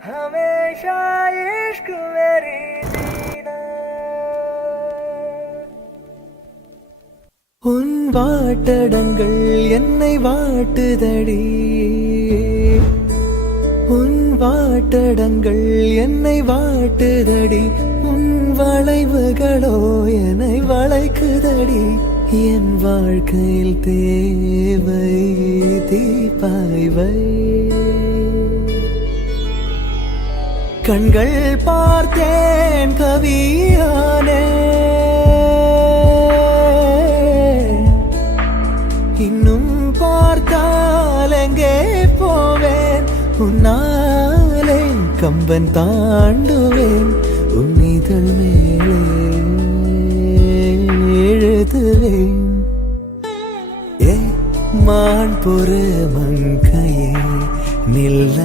हमेशा इश्क मेरी जीना உன் வாட்டடங்கள் என்னை வாட்டுதடி உன் வாட்டடங்கள் என்னை வாட்டுதடி உன் வளைவுகளோ என்னை வளைக்குதடி என் வாழ்க்கையில் தேவை தீபாய்வை கண்கள் பார்த்தேன் கவியானே இன்னும் பார்த்தால் எங்கே போவேன் உன்னாலே கம்பன் தாண்டுவேன் உன் இதழ் மேலே எழுதுவேன் மான் பொறு மங்கையே நில்ல